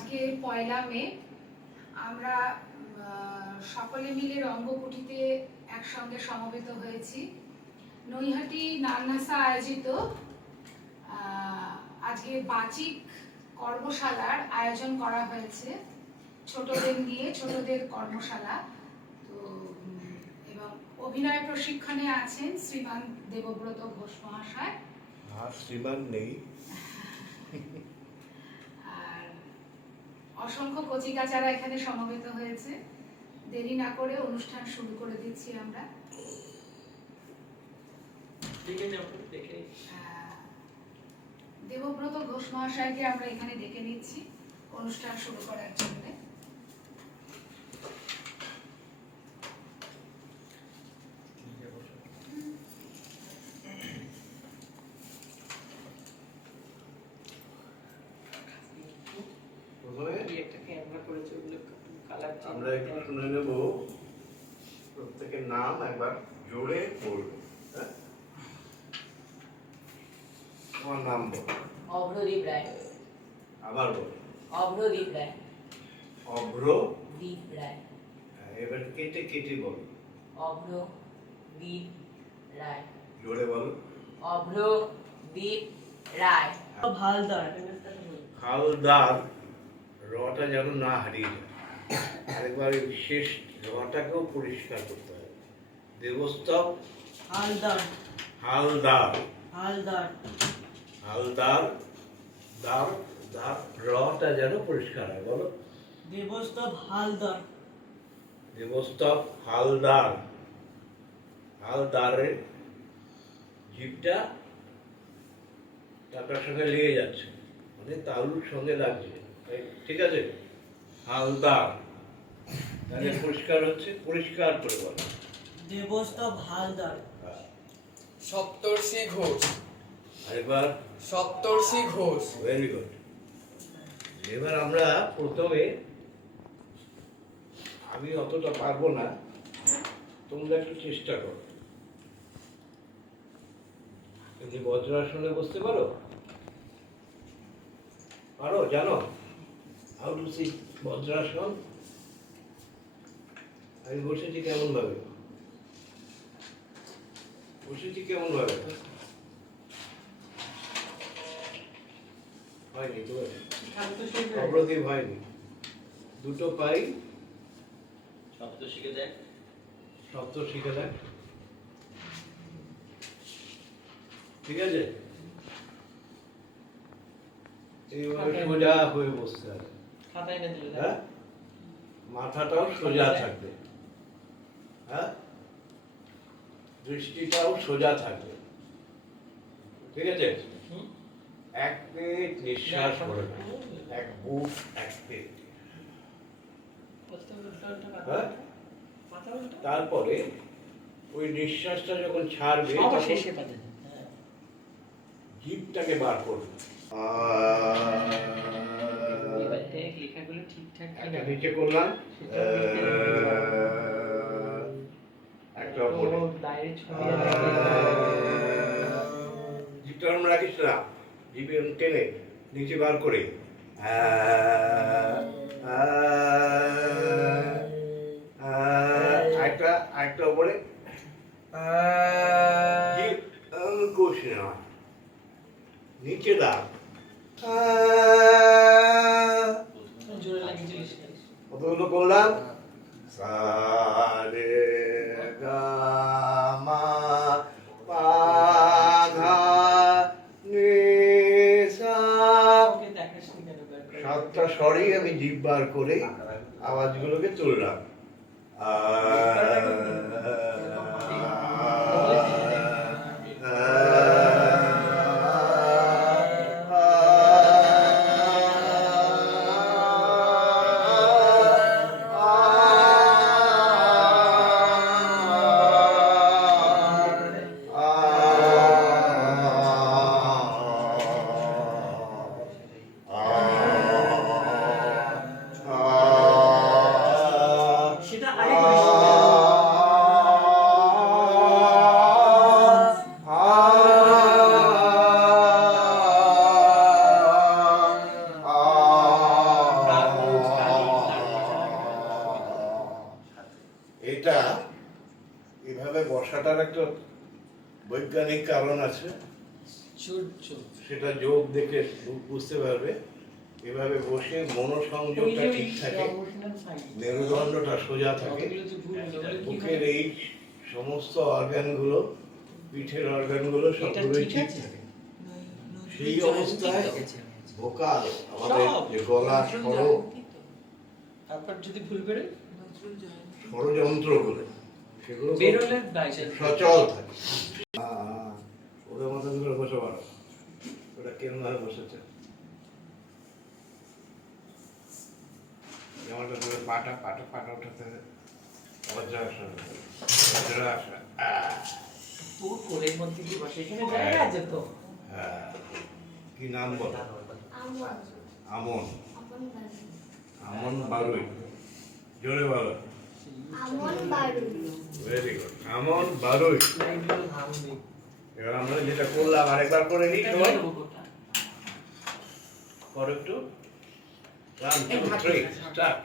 আজকে 1লা মে আমরা সকলে মিলে রঙ্গকুঠিতে একসঙ্গে সমবেত হয়েছি। নৈহাটি নান্নাসা আয়োজিত আজকে বাচিক কর্মশালার আয়োজন করা হয়েছে, ছোটদের নিয়ে ছোটদের কর্মশালা। তো এবং অভিনয় প্রশিক্ষণে আছেন শ্রীমান দেবব্রত ঘোষ মহাশয়। শ্রীমান নেই। আর অসংখ্য কচিকাচারা এখানে সমবেত হয়েছে। দেরি না করে অনুষ্ঠান শুরু করে দিচ্ছি আমরা। দেবব্রত ঘোষ মহাশয়কে আমরা এখানে ডেকে নিচ্ছি অনুষ্ঠান শুরু করার জন্য। আমরা একটু শুনে নেব প্রত্যেকের নাম, একবার জোরে বলবো। তোমার নাম বল। অভ্রদীপ রায়। আবার বল। অভ্রদীপ রায়। অভ্রদীপ রায়। এবার কেটে কেটে বল। অভ্রদীপ রায়। জোরে বল। অভ্রদীপ রায়। হালদার। হালদার, রটা যেন না হারিয়ে যায়। আরেকবার শেষ রটাকেও পরিষ্কার করতে হবে। দেবস্তব। হালদার। হালদার। হালদার। হালদার, দার দার, রটা যেন পরিষ্কার হয়। বলো। দেবস্তব হালদার। দেবস্তব হালদার। হালদারের জিভটা টাকার সঙ্গে লেগে যাচ্ছে, মানে তালুর সঙ্গে লাগছে, ঠিক আছে? হালদার, তাহলে পরিষ্কার হচ্ছে, পরিষ্কার করে বলো। দেবস্তব হালদার। সপ্তর্ষি ঘোষ। আরেকবার। সপ্তর্ষি ঘোষ। Very good. এবার আমরা প্রথমে, আমি অতটা পারবো না, তোমরা একটু চেষ্টা করো। তুমি বজ্রাসনে বসতে পারো? পারো? জানো হাউ টু সিট বজ্রাসন? আমি বসেছি কেমন ভাবে? বসেছি কেমন ভাবে? হয়নি তো? অগ্রদীপ হয়নি। দুটো পাই শব্দ শিখে দেখ। শব্দ শিখে দেখ, ঠিক আছে? এইভাবে সোজা হয়ে বসতে হবে। হ্যাঁ, মাথাটাও সোজা থাকবে, হ্যাঁ, দৃষ্টিটাও সোজা থাকবে, ঠিক আছে? এক পেট নিঃশ্বাস করে না, এক বুক এক পেট। হ্যাঁ, তারপরে ওই নিঃশ্বাসটা যখন ছাড়বে জিভটাকে বার করবে। একটা নিচে করলাম, একটা উপরে। জিভটা আমরা রাখিস না, জিভে টেনে নিচে বার করে একটা উপরে কোষ নেওয়া, নিচে দাগ। কতগুলো করলাম? সারে গা মা পা ধা নি সা। সাতটা স্বরেই আমি জিভ বার করে আওয়াজগুলোকে তুললাম। বসাটার একটা বৈজ্ঞানিক কারণ আছে, সেটা যোগ দেখে বুঝতে পারবে। এভাবে বসে মনোসংযোগটা ঠিক থাকে, মেরুদণ্ডটা সোজা থাকে, বুকের এই সমস্ত অর্গানগুলো, পিঠের অর্গানগুলো সবগুলোই ঠিক থাকে। সেই অবস্থায় ভোকাল, আমাদের যে গলা স্বর, তারপর যদি ভুল বেরোয় ষড়যন্ত্রগুলো সেগুলো বেরোলে বাইরে সচল থাকে। ওদের মতন করে বসে পারো, ওটা কেমন ভাবে বসেছে, যেমনটা ধরে পাটা পাটা পাটা উঠাতে হবে, বজ্রাসন, বজ্রাসন। তোর কোলের মধ্যে কি বসে, এখানে জায়গা আছে তো। হ্যাঁ, কি নাম বল? আমন। আমন বারুই, জোরে বলো। ভেরি গুড, আমন বারুই। লাইনগুলো ভাঙবে। এবার আমরা যেটা করলাম আরেকবার করে নিই সবাই, করো একটু। 1 2 3 স্টার্ট।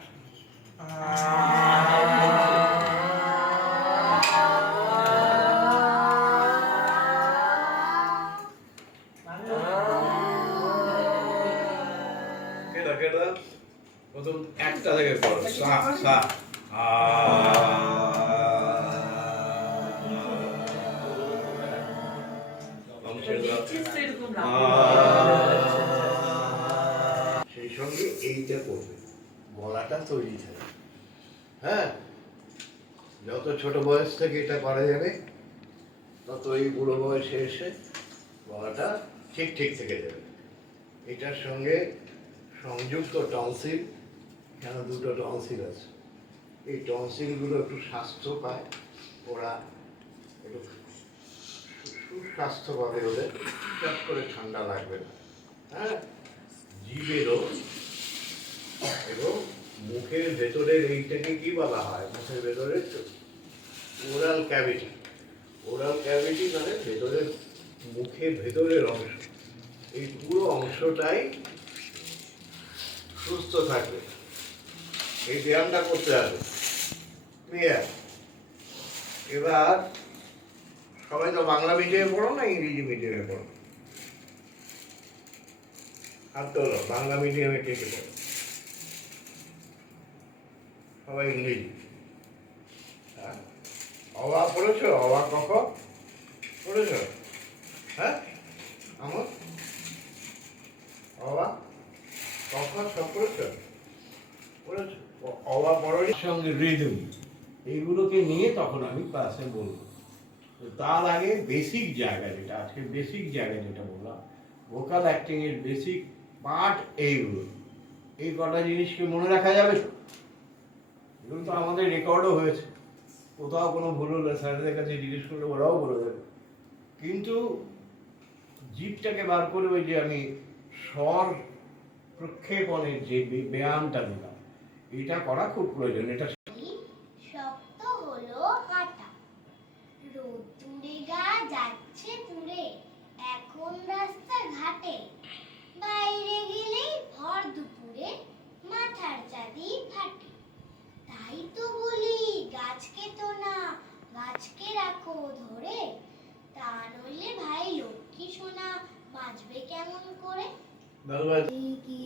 কেডা কেডা প্রথম একটা থেকে করো, সা সা আ। এরকম সেই সঙ্গে এইটা করবে, গলাটা তৈরি থাকে। হ্যাঁ, যত ছোট বয়স থেকে এটা করা যাবে তত এই বুড়ো বয়সে এসে গলাটা ঠিক ঠিক থেকে যাবে। এটার সঙ্গে সংযুক্ত টনসিল, এখানে দুটো টনসিল আছে, এই টনসিলগুলো একটু স্বাস্থ্য পায়, ওরা একটু সুস্বাস্থ্য পাবে, ওদের চট করে ঠান্ডা লাগবে না। হ্যাঁ, জিভেরও এবং মুখের ভেতরের এইটাকে কি বলা হয়, মুখের ভেতরে ওরাল ক্যাভিটি। ওরাল ক্যাভিটি মানে ভেতরের, মুখের ভেতরের অংশ, এই পুরো অংশটাই সুস্থ থাকবে। এই ব্যায়ামটা করতে হবে, ক্লিয়ার? এবার সবাই তো বাংলা মিডিয়ামে পড়ো না ইংরেজি মিডিয়ামে পড়ো? হাত তোলো, বাংলা মিডিয়ামে কে কে পড়ো? সবাই ইংরেজি। হ্যাঁ, অবা পড়েছো? অবা কক পড়েছো? হ্যাঁ, আমার অবা কক সব পড়েছো? পড়েছো? অবা পড়োনি, সঙ্গে রিদম, এইগুলোকে নিয়ে তখন আমি ক্লাসে বলবো। তো তার আগে বেসিক জায়গা, যেটা আজকে বেসিক জায়গা যেটা বললাম, ভোকাল অ্যাক্টিং এর বেসিক পার্ট এইগুলো। এই কটা জিনিসকে মনে রাখা যাবে তো? এগুলো তো আমাদের রেকর্ডও হয়েছে, কোথাও কোনো ভুল হলে স্যারদের কাছে জিজ্ঞেস করলে ওরাও বলে দেবে। কিন্তু জিভটাকে বার করে ওই যে আমি স্বর প্রক্ষেপণের যে ব্যায়ামটা দিলাম, এটা করা খুব প্রয়োজন। এটা শক্ত হলো হাঁটা, রোদ্দুরে গা যাচ্ছে দূরে, এখন রাস্তা ঘাটে, বাইরে গেলেই ভর দুপুরে মাথার চাঁদি ফাটে। তাই তো বলি গাছকে তো না, গাছকে রাখো ধরে, তা নইলে ভাই লক্ষ্মী সোনা বাঁচবে কেমন করে? ধন্যবাদ। কি